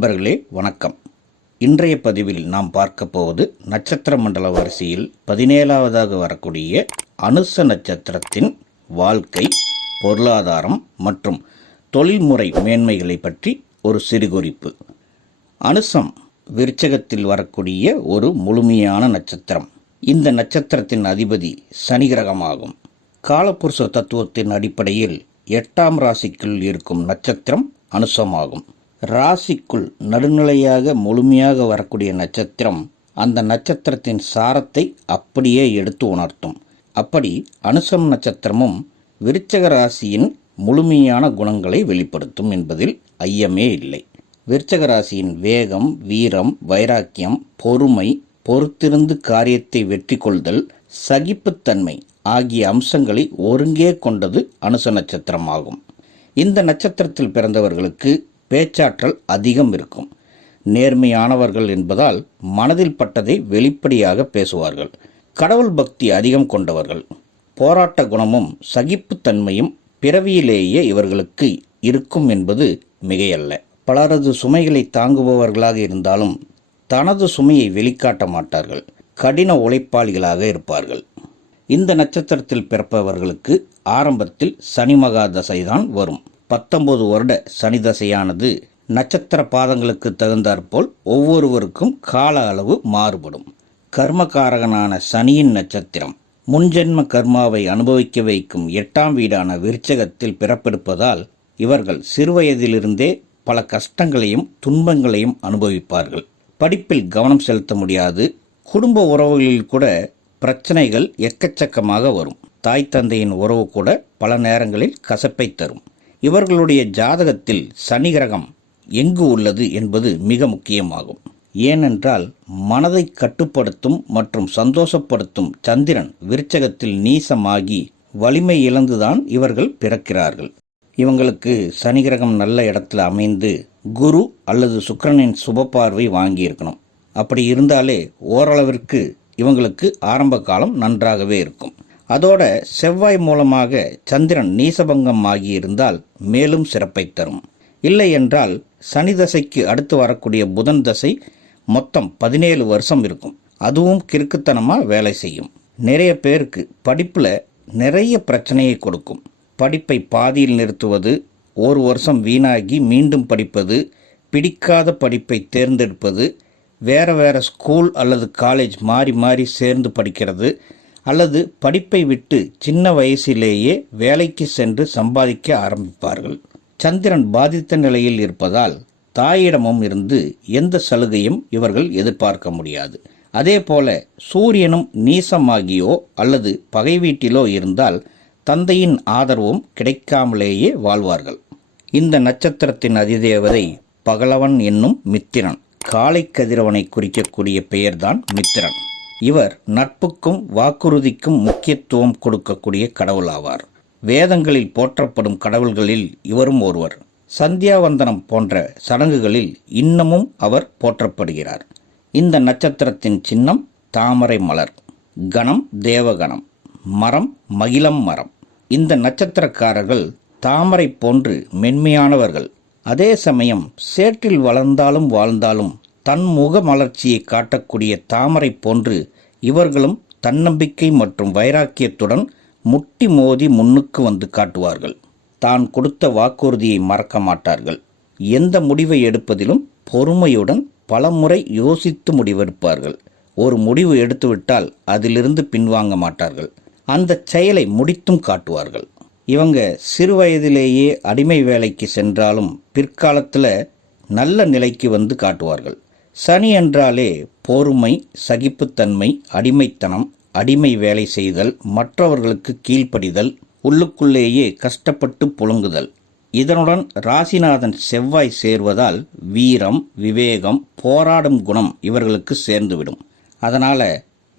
நண்பர்களே வணக்கம். இன்றைய பதிவில் நாம் பார்க்க போவது நட்சத்திர மண்டல வரிசையில் பதினேழாவதாக வரக்கூடிய அனுச நட்சத்திரத்தின் வாழ்க்கை பொருளாதாரம் மற்றும் தொழில்முறை மேன்மைகளை பற்றி ஒரு சிறுகுறிப்பு. அனுசம் விருச்சகத்தில் வரக்கூடிய ஒரு முழுமையான நட்சத்திரம். இந்த நட்சத்திரத்தின் அதிபதி சனி கிரகமாகும். காலப்புருஷ தத்துவத்தின் அடிப்படையில் எட்டாம் ராசிக்குள் இருக்கும் நட்சத்திரம் அனுசமாகும். ராசிக்குள் நடுநிலையாக முழுமையாக வரக்கூடிய நட்சத்திரம் அந்த நட்சத்திரத்தின் சாரத்தை அப்படியே எடுத்து உணர்த்தும். அப்படி அனுசம் நட்சத்திரமும் விருச்சக ராசியின் முழுமையான குணங்களை வெளிப்படுத்தும் என்பதில் ஐயமே இல்லை. விருச்சக ராசியின் வேகம் வீரம் வைராக்கியம் பொறுமை பொறுத்திருந்து காரியத்தை வெற்றி கொள்தல் சகிப்புத்தன்மை ஆகிய அம்சங்களை ஒருங்கே கொண்டது அனுச நட்சத்திரமாகும். இந்த நட்சத்திரத்தில் பிறந்தவர்களுக்கு பேச்சாற்றல் அதிகம் இருக்கும். நேர்மையானவர்கள் என்பதால் மனதில் பட்டதை வெளிப்படையாக பேசுவார்கள். கடவுள் பக்தி அதிகம் கொண்டவர்கள். போராட்ட குணமும் சகிப்புத்தன்மையும் பிறவியிலேயே இவர்களுக்கு இருக்கும் என்பது மிகையல்ல. பலரது சுமைகளை தாங்குபவர்களாக இருந்தாலும் தனது சுமையை வெளிக்காட்ட மாட்டார்கள். கடின உழைப்பாளிகளாக இருப்பார்கள். இந்த நட்சத்திரத்தில் பிறப்பவர்களுக்கு ஆரம்பத்தில் சனி மகா தசைதான் வரும். பத்தொன்பது வருட சனி தசையானது நட்சத்திர பாதங்களுக்கு தகுந்தாற்போல் ஒவ்வொருவருக்கும் கால அளவு மாறுபடும். கர்மகாரகனான சனியின் நட்சத்திரம் முன்ஜென்ம கர்மாவை அனுபவிக்க வைக்கும் எட்டாம் வீடான விருச்சகத்தில் பிறப்பெடுப்பதால் இவர்கள் சிறுவயதிலிருந்தே பல கஷ்டங்களையும் துன்பங்களையும் அனுபவிப்பார்கள். படிப்பில் கவனம் செலுத்த முடியாது. குடும்ப உறவுகளில் கூட பிரச்சனைகள் எக்கச்சக்கமாக வரும். தாய் தந்தையின் உறவு கூட பல நேரங்களில் கசப்பை தரும். இவர்களுடைய ஜாதகத்தில் சனி கிரகம் எங்கு உள்ளது என்பது மிக முக்கியமாகும். ஏனென்றால் மனதை கட்டுப்படுத்தும் மற்றும் சந்தோஷப்படுத்தும் சந்திரன் விருச்சகத்தில் நீசமாகி வலிமை இழந்துதான் இவர்கள் பிறக்கிறார்கள். இவங்களுக்கு சனி கிரகம் நல்ல இடத்துல அமைந்து குரு அல்லது சுக்கரனின் சுப பார்வை வாங்கியிருக்கணும். அப்படி இருந்தாலே ஓரளவிற்கு இவங்களுக்கு ஆரம்ப காலம் நன்றாகவே இருக்கும். அதோட செவ்வாய் மூலமாக சந்திரன் நீசபங்கம் ஆகியிருந்தால் மேலும் சிறப்பை தரும். இல்லை என்றால் சனி தசைக்கு அடுத்து வரக்கூடிய புதன் தசை மொத்தம் பதினேழு வருஷம் இருக்கும். அதுவும் கிறுக்குத்தனமாக வேலை செய்யும். நிறைய பேருக்கு படிப்பில் நிறைய பிரச்சனையை கொடுக்கும். படிப்பை பாதியில் நிறுத்துவது ஒரு வருஷம் வீணாகி மீண்டும் படிப்பது பிடிக்காத படிப்பை தேர்ந்தெடுப்பது வேறு வேறு ஸ்கூல் அல்லது காலேஜ் மாறி மாறி சேர்ந்து படிக்கிறது அல்லது படிப்பை விட்டு சின்ன வயசிலேயே வேலைக்கு சென்று சம்பாதிக்க ஆரம்பிப்பார்கள். சந்திரன் பாதித்த நிலையில் இருப்பதால் தாயிடமும் இருந்து எந்த சலுகையும் இவர்கள் எதிர்பார்க்க முடியாது. அதே போல சூரியனும் நீசமாகியோ அல்லது பகை வீட்டிலோ இருந்தால் தந்தையின் ஆதரவும் கிடைக்காமலேயே வாழ்வார்கள். இந்த நட்சத்திரத்தின் அதிதேவதை பகலவன் என்னும் மித்திரன். காலை கதிரவனை குறிக்கக்கூடிய பெயர்தான் மித்திரன். இவர் நட்புக்கும் வாக்குறுதிக்கும் முக்கியத்துவம் கொடுக்கக்கூடிய கடவுளாவார். வேதங்களில் போற்றப்படும் கடவுள்களில் இவரும் ஒருவர். சந்தியாவந்தனம் போன்ற சடங்குகளில் இன்னமும் அவர் போற்றப்படுகிறார். இந்த நட்சத்திரத்தின் சின்னம் தாமரை மலர். கணம் தேவகணம். மரம் மகிழம் மரம். இந்த நட்சத்திரக்காரர்கள் தாமரை போன்று மென்மையானவர்கள். அதே சமயம் சேற்றில் வளர்ந்தாலும் வாழ்ந்தாலும் தன் முக மலர்ச்சியை காட்டக்கூடிய தாமரை போன்று இவர்களும் தன்னம்பிக்கை மற்றும் வைராக்கியத்துடன் முட்டி மோதி முன்னுக்கு வந்து காட்டுவார்கள். தான் கொடுத்த வாக்குறுதியை மறக்க மாட்டார்கள். எந்த முடிவை எடுப்பதிலும் பொறுமையுடன் பலமுறை யோசித்து முடிவெடுப்பார்கள். ஒரு முடிவு எடுத்துவிட்டால் அதிலிருந்து பின்வாங்க மாட்டார்கள். அந்த செயலை முடித்தும் காட்டுவார்கள். இவங்க சிறு வயதிலேயே அடிமை வேலைக்கு சென்றாலும் பிற்காலத்தில் நல்ல நிலைக்கு வந்து காட்டுவார்கள். சனி என்றாலே பொறுமை சகிப்புத்தன்மை அடிமைத்தனம் அடிமை வேலை செய்தல் மற்றவர்களுக்கு கீழ்ப்படிதல் உள்ளுக்குள்ளேயே கஷ்டப்பட்டு புழுங்குதல். இதனுடன் ராசிநாதன் செவ்வாய் சேர்வதால் வீரம் விவேகம் போராடும் குணம் இவர்களுக்கு சேர்ந்துவிடும். அதனால்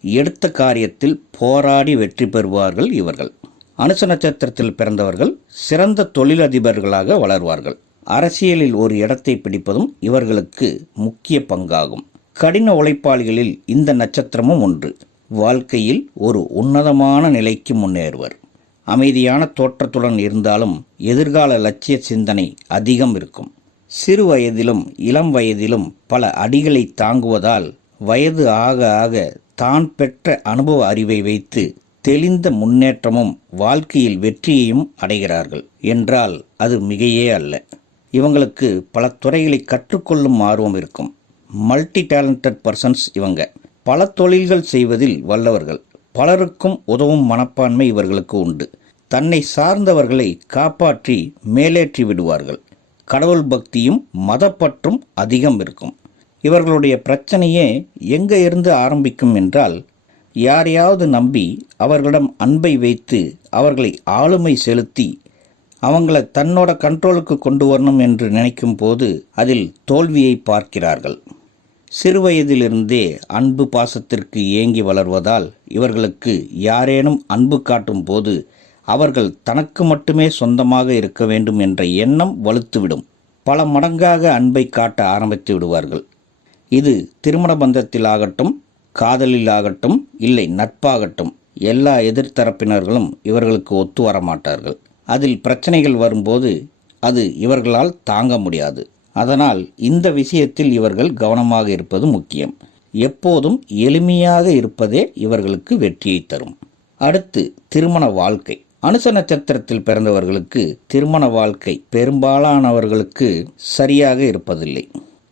எடுத்த காரியத்தில் போராடி வெற்றி பெறுவார்கள் இவர்கள். அனுச நட்சத்திரத்தில் பிறந்தவர்கள் சிறந்த தொழிலதிபர்களாக வளர்வார்கள். அரசியலில் ஒரு இடத்தை பிடிப்பதும் இவர்களுக்கு முக்கிய பங்காகும். கடின உழைப்பாளிகளில் இந்த நட்சத்திரமும் ஒன்று. வாழ்க்கையில் ஒரு உன்னதமான நிலைக்கு முன்னேறுவர். அமைதியான தோற்றத்துடன் இருந்தாலும் எதிர்கால லட்சிய சிந்தனை அதிகம் இருக்கும். சிறு வயதிலும் இளம் வயதிலும் பல அடிகளை தாங்குவதால் வயது ஆக ஆக தான் பெற்ற அனுபவ அறிவை வைத்து தெளிந்த முன்னேற்றமும் வாழ்க்கையில் வெற்றியையும் அடைகிறார்கள். என்றால் அது மிகையே அல்ல. இவங்களுக்கு பல துறைகளை கற்றுக்கொள்ளும் ஆர்வம் இருக்கும். மல்டி டேலண்டட் பர்சன்ஸ் இவங்க. பல தொழில்கள் செய்வதில் வல்லவர்கள். பலருக்கும் உதவும் மனப்பான்மை இவர்களுக்கு உண்டு. தன்னை சார்ந்தவர்களை காப்பாற்றி மேலேற்றி விடுவார்கள். கடவுள் பக்தியும் மதப்பற்றும் அதிகம் இருக்கும். இவர்களுடைய பிரச்சனையே எங்கே இருந்து ஆரம்பிக்கும் என்றால் யாரையாவது நம்பி அவர்களிடம் அன்பை வைத்து அவர்களை ஆளுமை செலுத்தி அவங்கள தன்னோட கண்ட்ரோலுக்கு கொண்டு வரணும் என்று நினைக்கும் போது அதில் தோல்வியை பார்க்கிறார்கள். சிறுவயதிலிருந்தே அன்பு பாசத்திற்கு ஏங்கி வளர்வதால் இவர்களுக்கு யாரேனும் அன்பு காட்டும் போது அவர்கள் தனக்கு மட்டுமே சொந்தமாக இருக்க வேண்டும் என்ற எண்ணம் வலுத்துவிடும். பல மடங்காக அன்பை காட்ட ஆரம்பித்து விடுவார்கள். இது திருமண பந்தத்திலாகட்டும் காதலிலாகட்டும் இல்லை நட்பாகட்டும் எல்லா எதிர்த்தரப்பினர்களும் இவர்களுக்கு ஒத்து வர மாட்டார்கள் அதில் பிரச்சனைகள் வரும்போது அது இவர்களால் தாங்க முடியாது. அதனால் இந்த விஷயத்தில் இவர்கள் கவனமாக இருப்பது முக்கியம். எப்போதும் எளிமையாக இருப்பதே இவர்களுக்கு வெற்றியை தரும். அடுத்து திருமண வாழ்க்கை. அனுச நட்சத்திரத்தில் பிறந்தவர்களுக்கு திருமண வாழ்க்கை பெரும்பாலானவர்களுக்கு சரியாக இருப்பதில்லை.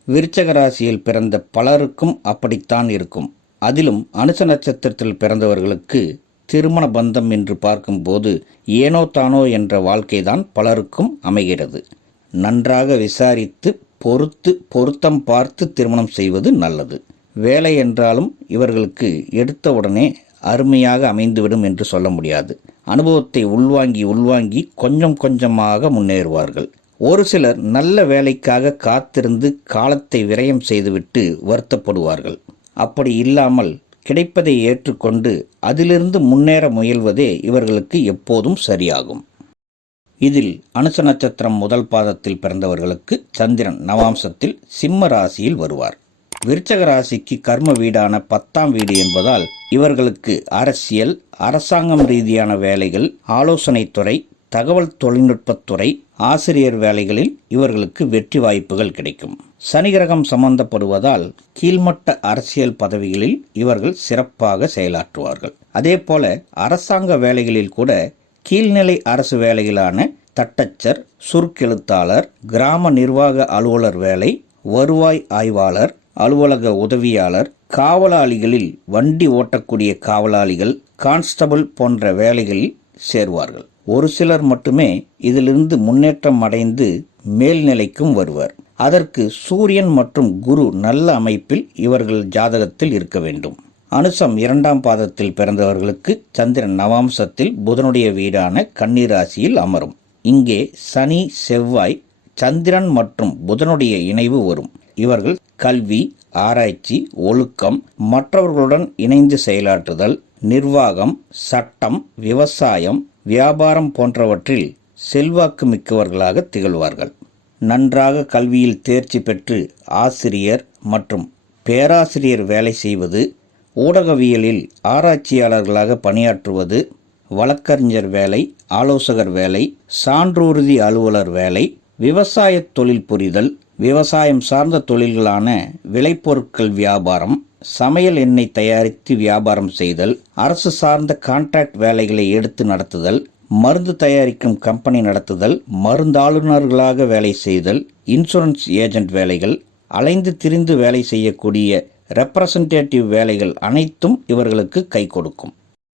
விருச்சக ராசியில் பிறந்த பலருக்கும் அப்படித்தான் இருக்கும். அதிலும் அனுச நட்சத்திரத்தில் பிறந்தவர்களுக்கு திருமண பந்தம் என்று பார்க்கும்போது ஏனோ தானோ என்ற வாழ்க்கைதான் பலருக்கும் அமைகிறது. நன்றாக விசாரித்து பொறுத்து பொருத்தம் பார்த்து திருமணம் செய்வது நல்லது. வேலை என்றாலும் இவர்களுக்கு எடுத்த உடனே அருமையாக அமைந்துவிடும் என்று சொல்ல முடியாது. அனுபவத்தை உள்வாங்கி உள்வாங்கி கொஞ்சம் கொஞ்சமாக முன்னேறுவார்கள். ஒரு சிலர் நல்ல வேலைக்காக காத்திருந்து காலத்தை விரயம் செய்துவிட்டு வருத்தப்படுவார்கள். அப்படி இல்லாமல் கிடைப்பதை ஏற்றுக்கொண்டு அதிலிருந்து முன்னேற முயல்வதே இவர்களுக்கு எப்போதும் சரியாகும். இதில் அனுச நட்சத்திரம் முதல் பாதத்தில் பிறந்தவர்களுக்கு சந்திரன் நவாம்சத்தில் சிம்ம ராசியில் வருவார். விருச்சக ராசிக்கு கர்ம வீடான பத்தாம் வீடு என்பதால் இவர்களுக்கு அரசியல் அரசாங்கம் ரீதியான வேலைகள் ஆலோசனைத்துறை தகவல் தொழில்நுட்பத்துறை ஆசிரியர் வேலைகளில் இவர்களுக்கு வெற்றி வாய்ப்புகள் கிடைக்கும். சனி கிரகம் சம்பந்தப்படுவதால் கீழ்மட்ட அரசியல் பதவிகளில் இவர்கள் சிறப்பாக செயலாற்றுவார்கள். அதே போல அரசாங்க வேலைகளில் கூட கீழ்நிலை அரசு வேலைகளான தட்டச்சர் சுருக்கெழுத்தாளர் கிராம நிர்வாக அலுவலர் வேலை வருவாய் ஆய்வாளர் அலுவலக உதவியாளர் காவலாளிகளில் வண்டி ஓட்டக்கூடிய காவலாளிகள் கான்ஸ்டபிள் போன்ற வேலைகளில் சேர்வார்கள். ஒரு சிலர் மட்டுமே இதிலிருந்து முன்னேற்றம் அடைந்து மேல்நிலைக்கும் வருவர். அதற்கு சூரியன் மற்றும் குரு நல்ல அமைப்பில் இவர்கள் ஜாதகத்தில் இருக்க வேண்டும். அனுசம் இரண்டாம் பாதத்தில் பிறந்தவர்களுக்கு சந்திரன் நவாம்சத்தில் புதனுடைய வீடான கன்னிராசியில் அமரும். இங்கே சனி செவ்வாய் சந்திரன் மற்றும் புதனுடைய இணைவு வரும். இவர்கள் கல்வி ஆராய்ச்சி ஒழுக்கம் மற்றவர்களுடன் இணைந்து செயலாற்றுதல் நிர்வாகம் சட்டம் விவசாயம் வியாபாரம் போன்றவற்றில் செல்வாக்கு மிக்கவர்களாக திகழ்வார்கள். நன்றாக கல்வியில் தேர்ச்சி பெற்று ஆசிரியர் மற்றும் பேராசிரியர் வேலை செய்வது ஊடகவியலில் ஆராய்ச்சியாளர்களாக பணியாற்றுவது வழக்கறிஞர் வேலை ஆலோசகர் வேலை சான்றூர்தி அலுவலர் வேலை விவசாய தொழில் புரிதல் விவசாயம் சார்ந்த தொழில்களான விளைபொருட்கள் வியாபாரம் சமையல் எண்ணெய் தயாரித்து வியாபாரம் செய்தல் அரசு சார்ந்த கான்ட்ராக்ட் வேலைகளை எடுத்து நடத்துதல் மருந்து தயாரிக்கும் கம்பெனி நடத்துதல் மருந்தாளுநர்களாக வேலை செய்தல் இன்சூரன்ஸ் ஏஜென்ட் வேலைகள் அலைந்து திரிந்து வேலை செய்யக்கூடிய ரெப்ரசன்டேட்டிவ் வேலைகள் அனைத்தும் இவர்களுக்கு கை கொடுக்கும்.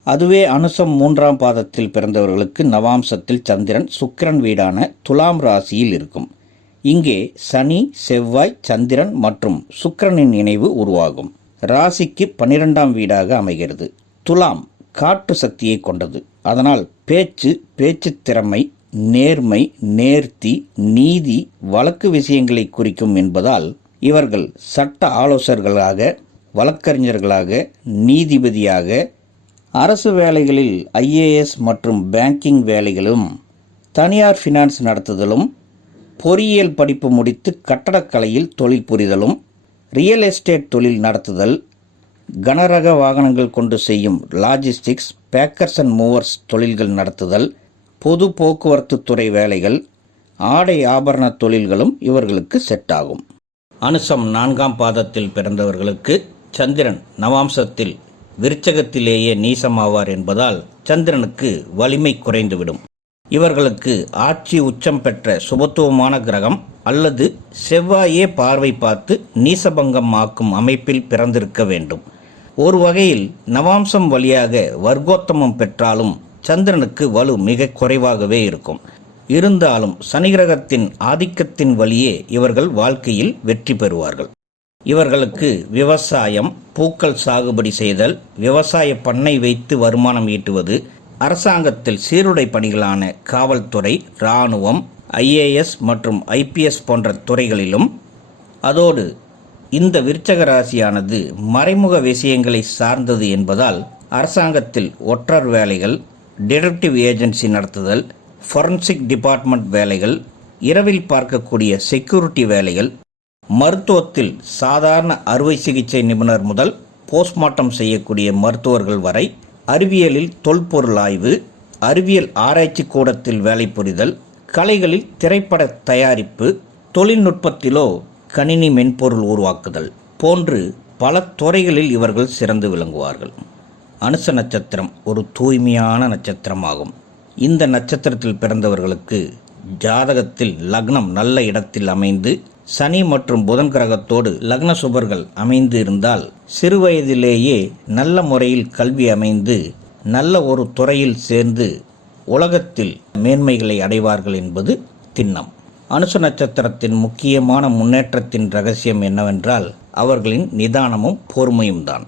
அதுவே அனுசம் மூன்றாம் பாதத்தில் பிறந்தவர்களுக்கு நவாம்சத்தில் சந்திரன் சுக்கிரன் வீடான துலாம் ராசியில் இருக்கும். இங்கே சனி செவ்வாய் சந்திரன் மற்றும் சுக்கிரனின் இணைவு உருவாகும். ராசிக்கு பன்னிரெண்டாம் வீடாக அமைகிறது. துலாம். காற்று சக்தியை கொண்டது. அதனால் பேச்சு பேச்சு திறமை நேர்மை நேர்த்தி நீதி வழக்கு விஷயங்களை குறிக்கும் என்பதால் இவர்கள் சட்ட ஆலோசகர்களாக வழக்கறிஞர்களாக நீதிபதியாக அரசு வேலைகளில் ஐஏஎஸ் மற்றும் பேங்கிங் வேலைகளும் தனியார் ஃபினான்ஸ் நடத்துதலும் பொறியியல் படிப்பு முடித்து கட்டடக்கலையில் தொழில் புரிதலும் ரியல் எஸ்டேட் தொழில் நடத்துதல் கனரக வாகனங்கள் கொண்டு செய்யும் லாஜிஸ்டிக்ஸ் பேக்கர்ஸ் அண்ட் மூவர்ஸ் தொழில்கள் நடத்துதல் பொது போக்குவரத்து துறை வேலைகள் ஆடை ஆபரண தொழில்களும் இவர்களுக்கு செட் ஆகும். அனுசம் நான்காம் பாதத்தில் பிறந்தவர்களுக்கு சந்திரன் நவாம்சத்தில் விருச்சகத்திலேயே நீசமாவார் என்பதால் சந்திரனுக்கு வலிமை குறைந்துவிடும். இவர்களுக்கு ஆட்சி உச்சம் பெற்ற சுபத்துவமான கிரகம் அல்லது செவ்வாயே பார்வை பார்த்து நீசபங்கம் ஆக்கும் அமைப்பில் பிறந்திருக்க வேண்டும். ஒரு வகையில் நவாம்சம் வழியாக வர்க்கோத்தமம் பெற்றாலும் சந்திரனுக்கு வலு மிக குறைவாகவே இருக்கும். இருந்தாலும் சனி கிரகத்தின் ஆதிக்கத்தின் வழியே இவர்கள் வாழ்க்கையில் வெற்றி பெறுவார்கள். இவர்களுக்கு விவசாயம் பூக்கள் சாகுபடி செய்தல் விவசாய பண்ணை வைத்து வருமானம் ஈட்டுவது அரசாங்கத்தில் சீருடை பணிகளான காவல்துறை இராணுவம் ஐஏஎஸ் மற்றும் ஐபிஎஸ் போன்ற துறைகளிலும் அதோடு இந்த விருச்சக ராசியானது மறைமுக விஷயங்களை சார்ந்தது என்பதால் அரசாங்கத்தில் ஒற்றர் வேலைகள் டிடெக்டிவ் ஏஜென்சி நடத்துதல் ஃபொரன்சிக் டிபார்ட்மெண்ட் வேலைகள் இரவில் பார்க்கக்கூடிய செக்யூரிட்டி வேலைகள் மருத்துவத்தில் சாதாரண அறுவை சிகிச்சை நிபுணர் முதல் போஸ்ட்மார்ட்டம் செய்யக்கூடிய மருத்துவர்கள் வரை அறிவியலில் தொல்பொருள் ஆய்வு அறிவியல் ஆராய்ச்சி கூடத்தில் வேலை புரிதல் கலைகளில் திரைப்பட தயாரிப்பு தொழில்நுட்பத்திலோ கணினி மென்பொருள் உருவாக்குதல் போன்று பல துறைகளில் இவர்கள் சிறந்து விளங்குவார்கள். அனுச நட்சத்திரம் ஒரு தூய்மையான நட்சத்திரமாகும். இந்த நட்சத்திரத்தில் பிறந்தவர்களுக்கு ஜாதகத்தில் லக்னம் நல்ல இடத்தில் அமைந்து சனி மற்றும் புதன் கிரகத்தோடு லக்ன சுபர்கள் அமைந்து இருந்தால் சிறுவயதிலேயே நல்ல முறையில் கல்வி அமைந்து நல்ல ஒரு துறையில் சேர்ந்து உலகத்தில் மேன்மைகளை அடைவார்கள் என்பது திண்ணம். அனுச நட்சத்திரத்தின் முக்கியமான முன்னேற்றத்தின் ரகசியம் என்னவென்றால் அவர்களின் நிதானமும் பொறுமையும் தான்.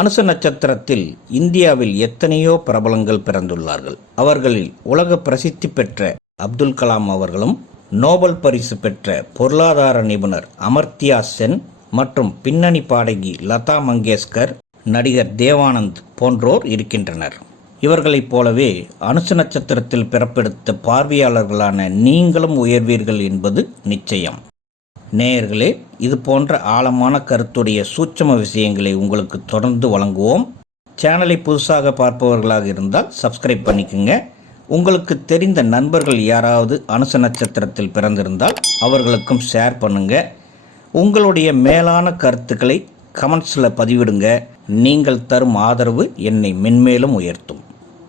அனுச நட்சத்திரத்தில் இந்தியாவில் எத்தனையோ பிரபலங்கள் பிறந்துள்ளார்கள். அவர்களில் உலக பிரசித்தி பெற்ற அப்துல் கலாம் அவர்களும் நோபல் பரிசு பெற்ற பொருளாதார நிபுணர் அமர்த்தியா சென் மற்றும் பின்னணி பாடகி லதா மங்கேஷ்கர் நடிகர் தேவானந்த் போன்றோர் இருக்கின்றனர். இவர்களைப் போலவே அனுச நட்சத்திரத்தில் பிறப்பெடுத்த பார்வையாளர்களான நீங்களும் உயர்வீர்கள் என்பது நிச்சயம். நேயர்களே இது போன்ற ஆழமான கருத்துடைய சூட்சம விஷயங்களை உங்களுக்கு தொடர்ந்து வழங்குவோம். சேனலை புதுசாக பார்ப்பவர்களாக இருந்தால் சப்ஸ்கிரைப் பண்ணிக்கோங்க. உங்களுக்கு தெரிந்த நண்பர்கள் யாராவது அனுச நட்சத்திரத்தில் பிறந்திருந்தால் அவர்களுக்கும் ஷேர் பண்ணுங்க. உங்களுடைய மேலான கருத்துக்களை கமெண்ட்ஸில் பதிவிடுங்க. நீங்கள் தரும் ஆதரவு என்னை மென்மேலும் உயர்த்தும்.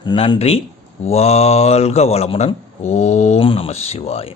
நன்றி. வாழ்க வளமுடன். ஓம் நம சிவாய.